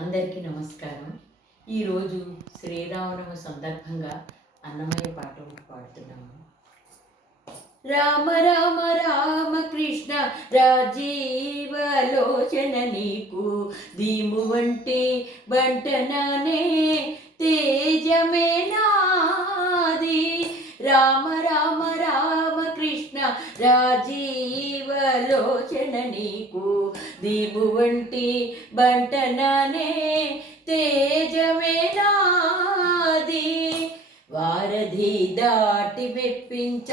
అందరికీ నమస్కారం. ఈరోజు శ్రీరామనవమి సందర్భంగా అన్నమయ్య పాట ఒకటి పాడుతున్నాము. రామ రామ రామ కృష్ణ రాజీవలోచన నీకు దీము వంటి బంటననే తేజమే నాది. రామ రామ రామ కృష్ణ రాజీవలోచన నీకు దీము వంటి బంటననే తేజమే నాది. వారధి దాటి మెప్పించ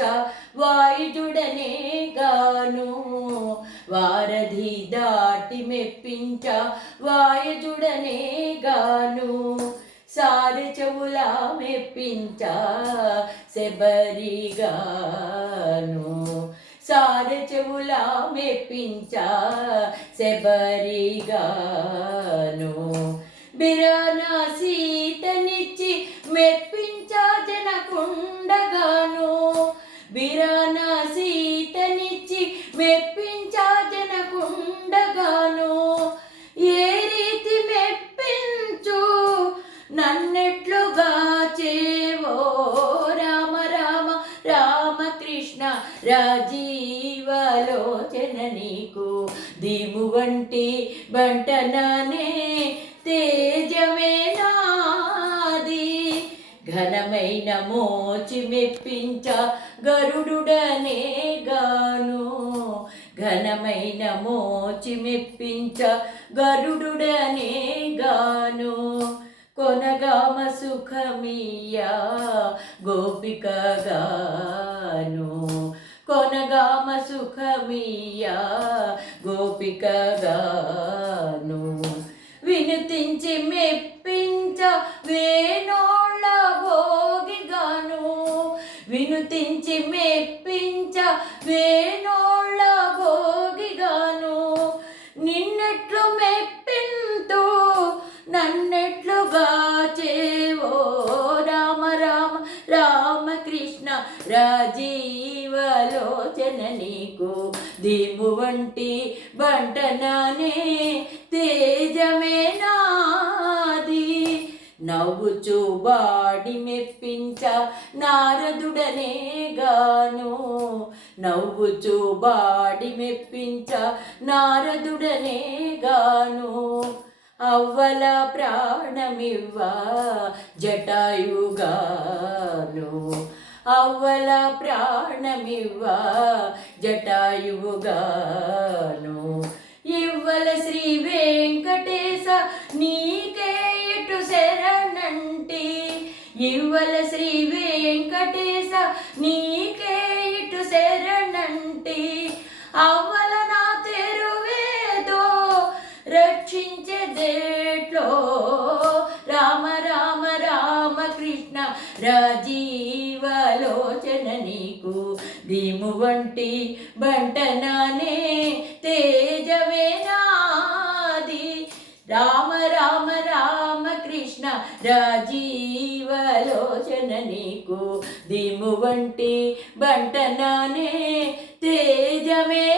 వాయుజుడనే గాను, వారధి దాటి మెప్పించ వాయుజుడనే గాను. సారి చెవులా మెప్పించ శబరిగాను, సారి చెవులా మెప్పించ శబరిగాను. బిరాన సీతనిచ్చి మెప్పించ జనకుండగాను, బిరాన సీతనిచ్చి మెప్పించ జనకుండగాను. ఏ రీతి మెప్పించు నన్నెట్లుగా చేవో రామ రామ రామ కృష్ణ రాజీవలోచన నీకు దీము వంటి బంటననే తేజమే నాది. ఘనమైన మోచి మెప్పించ గరుడుడనే గాను, ఘనమైన మోచి మెప్పించ గరుడుడనే గాను. కొనగామ సుఖమియా గోపికగాను, కొనగామ సుఖమియా గోపికగాను. వినుతించి మెప్పించ వేణోళ్ళ భోగిగాను, వినుతించి మెప్పించ వేణోళ్ళ భోగిగాను. నిన్నెట్లు మెప్పింతు నన్నెట్లుగా చేవో రామ రామ రామ కృష్ణ రాజీవలోచన నీకు దీము వంటి బంటననే తేజమే నాది. నవ్వుచు బాడి మెప్పించ నారదుడనే గాను, నవ్వుచు బాడి మెప్పించ నారదుడనే గాను. అవ్వల ప్రాణమివ్వ జటాయుగాను, అవ్వల ప్రాణమివ్వ జటాయుగాను. ఇవ్వల శ్రీ వెంకటేశ నీకే ఇటు శరణంటి, ఇవ్వల శ్రీ వెంకటేశ నీకే ఇటు శరణంటి. అవ్వల నా తెరువేదో రక్షించేదేట్లో రామ రామ రామ కృష్ణ రాజీవలోచన నీకు దీము వంటి బంటననే తేజమే నాది. రామ రామ రామ కృష్ణ రాజీవలోచన నీకు దీము వంటి బంటననే తేజమే